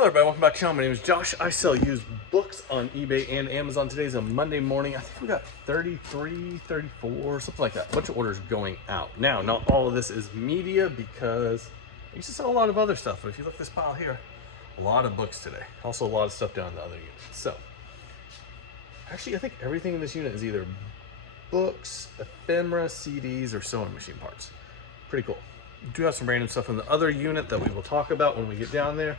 Hello everybody, welcome back to the channel. My name is Josh. I sell used books on eBay and Amazon. Today's a Monday morning. I think we got 33, 34, something like that. A bunch of orders going out. Now, not all of this is media because I used to sell a lot of other stuff. But if you look at this pile here, a lot of books today. Also a lot of stuff down in the other unit. So, actually I think everything in this unit is either books, ephemera, CDs, or sewing machine parts. Pretty cool. We do have some random stuff in the other unit that we will talk about when we get down there.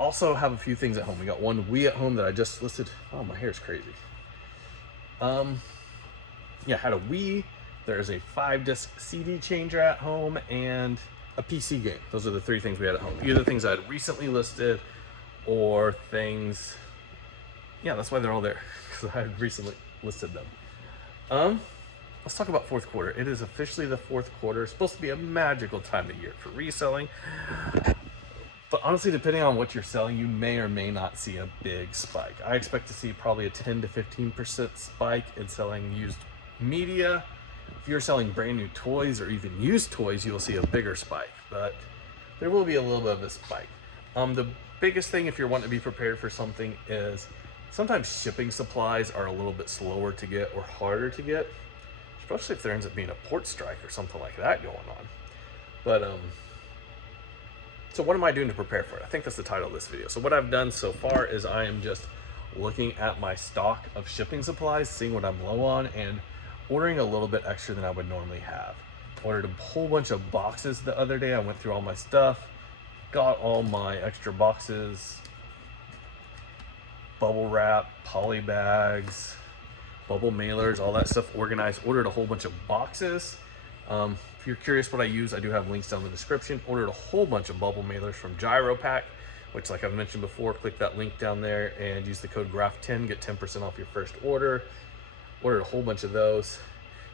Also have a few things at home. We got one Wii at home that I just listed. Oh, my hair's crazy. Yeah, had a Wii. There's a 5-disc CD changer at home and a PC game. Those are the three things we had at home. Either things I had recently listed or things, yeah, that's why they're all there, because I had recently listed them. Let's talk about fourth quarter. It is officially the fourth quarter. It's supposed to be a magical time of year for reselling. But honestly, depending on what you're selling, you may or may not see a big spike. I expect to see probably a 10 to 15% spike in selling used media. If you're selling brand new toys or even used toys, you'll see a bigger spike, but there will be a little bit of a spike. The biggest thing, if you're wanting to be prepared for something, is sometimes shipping supplies are a little bit slower to get or harder to get, especially if there ends up being a port strike or something like that going on. But so what am I doing to prepare for it? I think that's the title of this video. So what I've done so far is I am just looking at my stock of shipping supplies, seeing what I'm low on, and ordering a little bit extra than I would normally have. Ordered a whole bunch of boxes the other day. I went through all my stuff, got all my extra boxes, bubble wrap, poly bags, bubble mailers, all that stuff organized. Ordered a whole bunch of boxes. If you're curious what I use, I do have links down in the description. Ordered a whole bunch of bubble mailers from Gyro Pack, which, like I've mentioned before, click that link down there and use the code Graff10, get 10% off your first order. Ordered a whole bunch of those.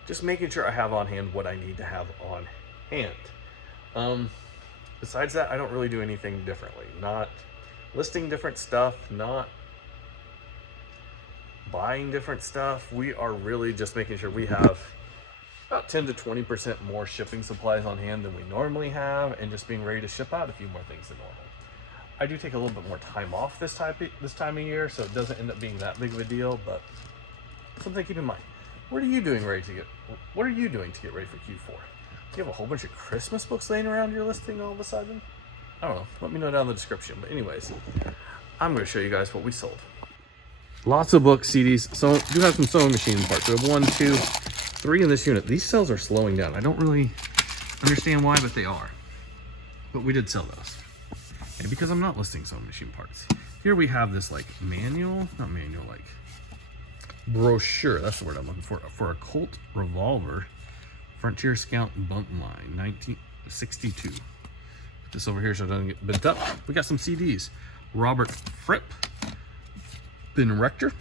Just making sure I have on hand what I need to have on hand. Besides that, I don't really do anything differently. Not listing different stuff, not buying different stuff. We are really just making sure we have about 10 to 20% more shipping supplies on hand than we normally have, and just being ready to ship out a few more things than normal. I do take a little bit more time off this time of year, so it doesn't end up being that big of a deal, but something to keep in mind. What are you doing to get ready for Q4? Do you have a whole bunch of Christmas books laying around you're listing all of a sudden? I don't know. Let me know down in the description. But anyways, I'm going to show you guys what we sold. Lots of books, CDs. So we do have some sewing machine parts. We have 1, 2, 3 in this unit. These sales are slowing down. I don't really understand why, but they are. But we did sell those. And because I'm not listing sewing machine parts. Here we have this like manual, not manual, like brochure. That's the word I'm looking for a Colt revolver, Frontier Scout Bunton Line, 1962. Put this over here so it doesn't get bent up. We got some CDs. Robert Fripp, Ben Rector.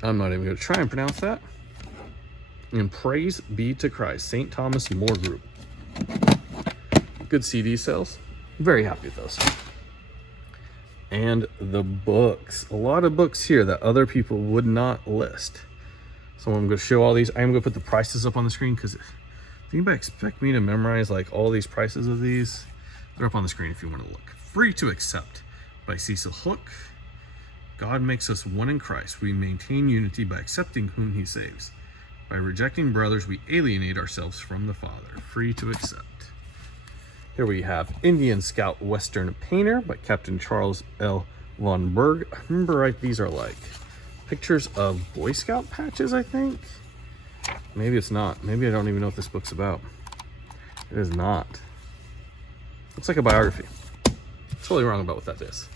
I'm not even going to try and pronounce that. And Praise Be to Christ, St. Thomas More Group. Good CD sales. Very happy with those. And the books. A lot of books here that other people would not list. So I'm going to show all these. I'm going to put the prices up on the screen because if anybody expect me to memorize like all these prices of these, they're up on the screen if you want to look. Free to Accept by Cecil Hook. God makes us one in Christ. We maintain unity by accepting whom he saves. By rejecting brothers, we alienate ourselves from the Father. Free to Accept. Here we have Indian Scout Western Painter by Captain Charles L. Von Berg. I remember right, these are like pictures of Boy Scout patches, I think. Maybe it's not. Maybe I don't even know what this book's about. It is not. Looks like a biography. Totally wrong about what that is.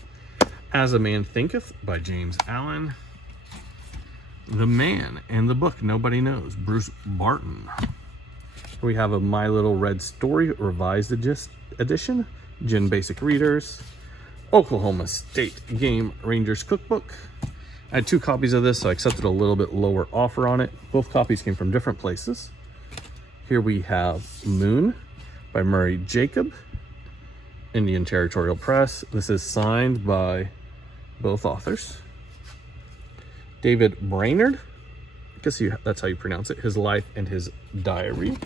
As a Man Thinketh by James Allen. The Man and the Book Nobody Knows, Bruce Barton. We have a My Little Red Story revised edition, Gen Basic Readers, Oklahoma State Game Rangers Cookbook. I had 2 copies of this, so I accepted a little bit lower offer on it. Both copies came from different places. Here we have Moon by Murray Jacob, Indian Territorial Press. This is signed by both authors. David Brainerd, I guess that's how you pronounce it, His Life and His Diary.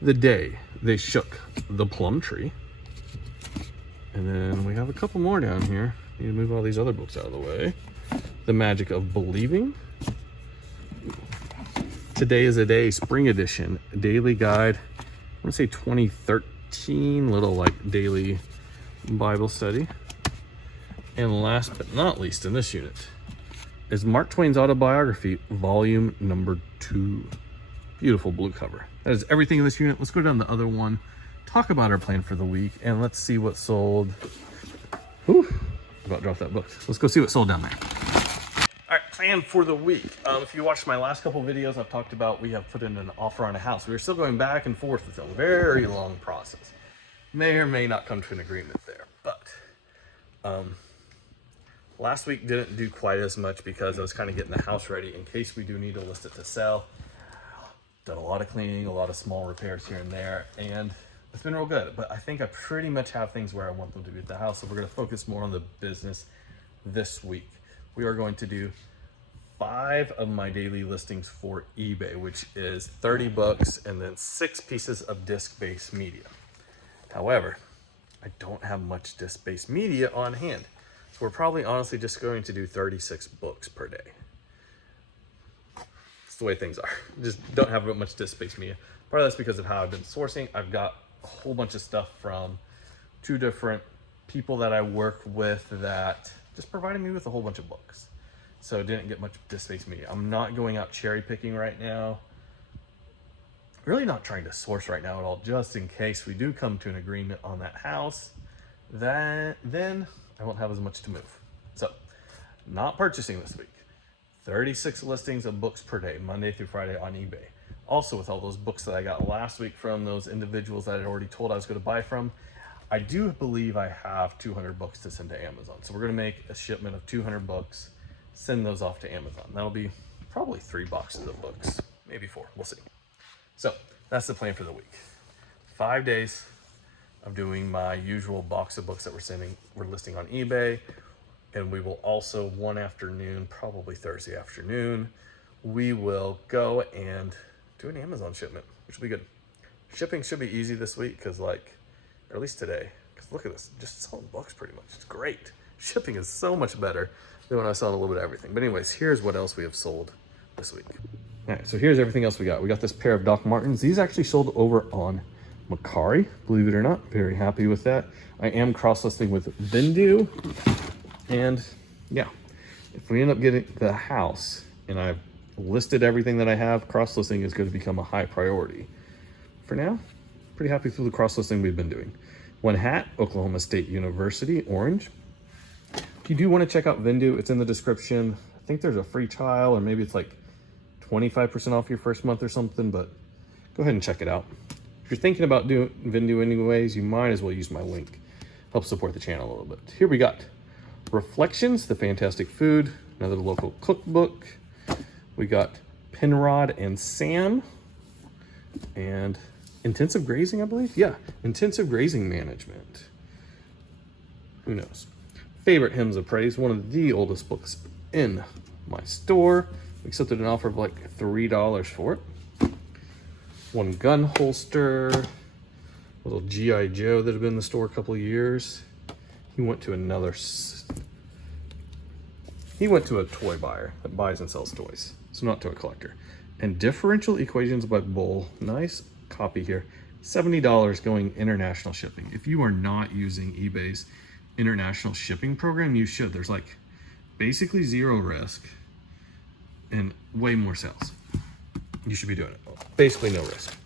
The Day They Shook the Plum Tree. And then we have a couple more down here. Need to move all these other books out of the way. The Magic of Believing. Today is a Day, Spring Edition, daily guide. I'm gonna say 2013, little like daily Bible study. And last but not least in this unit is Mark Twain's autobiography, volume number 2. Beautiful blue cover. That is everything in this unit. Let's go down the other one, talk about our plan for the week, and let's see what sold. Whew, about to drop that book. Let's go see what sold down there. All right, plan for the week. If you watched my last couple videos, I've talked about we have put in an offer on a house. We were still going back and forth with them. Very long process. May or may not come to an agreement there. But last week didn't do quite as much because I was kind of getting the house ready in case we do need to list it to sell. Done a lot of cleaning, a lot of small repairs here and there, and it's been real good. But I think I pretty much have things where I want them to be at the house. So we're going to focus more on the business this week. We are going to do 5 of my daily listings for eBay, which is 30 books and then 6 pieces of disc-based media. However, I don't have much disc-based media on hand. So we're probably honestly just going to do 36 books per day. It's the way things are. Just don't have much disc-based media. Part of that's because of how I've been sourcing. I've got a whole bunch of stuff from 2 different people that I work with that just provided me with a whole bunch of books. So didn't get much disc-based media. I'm not going out cherry picking right now. Really not trying to source right now at all, just in case we do come to an agreement on that house, then I won't have as much to move. So not purchasing this week. 36 listings of books per day, Monday through Friday on eBay. Also with all those books that I got last week from those individuals that I had already told I was going to buy from, I do believe I have 200 books to send to Amazon. So we're going to make a shipment of 200 books, send those off to Amazon. That'll be probably 3 boxes of books, maybe 4, we'll see. So that's the plan for the week. 5 days of doing my usual box of books that we're listing on eBay. And we will also one afternoon, probably Thursday afternoon, we will go and do an Amazon shipment, which will be good. Shipping should be easy this week because or at least today, because look at this, just selling books pretty much. It's great. Shipping is so much better than when I was selling a little bit of everything. But anyways, here's what else we have sold this week. All right, so here's everything else we got. We got this pair of Doc Martens. These actually sold over on Mercari, believe it or not. Very happy with that. I am cross-listing with Vendu. And yeah, if we end up getting the house and I've listed everything that I have, cross-listing is going to become a high priority. For now, pretty happy with the cross-listing we've been doing. One hat, Oklahoma State University, orange. If you do want to check out Vendu, it's in the description. I think there's a free trial, or maybe it's like 25% off your first month or something, but go ahead and check it out. If you're thinking about doing Vendu anyways, you might as well use my link. Help support the channel a little bit. Here we got Reflections, The Fantastic Food, another local cookbook. We got Penrod and Sam, and Intensive Grazing, I believe. Yeah, Intensive Grazing Management. Who knows? Favorite Hymns of Praise, one of the oldest books in my store. We accepted an offer of like $3 for it. One gun holster, a little G.I. Joe that had been in the store a couple of years. He went to a toy buyer that buys and sells toys, so not to a collector. And Differential Equations by Bull, nice copy here. $70 going international shipping. If you are not using eBay's international shipping program, you should. There's like basically 0 risk and way more sales. You should be doing it. Basically no risk.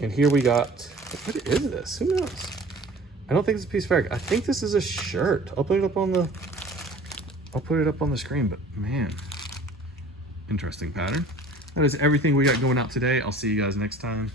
And here we got, what is this? Who knows? I don't think it's a piece of fabric. I think this is a shirt. I'll put it up on the screen, but man, interesting pattern. That is everything we got going out today. I'll see you guys next time.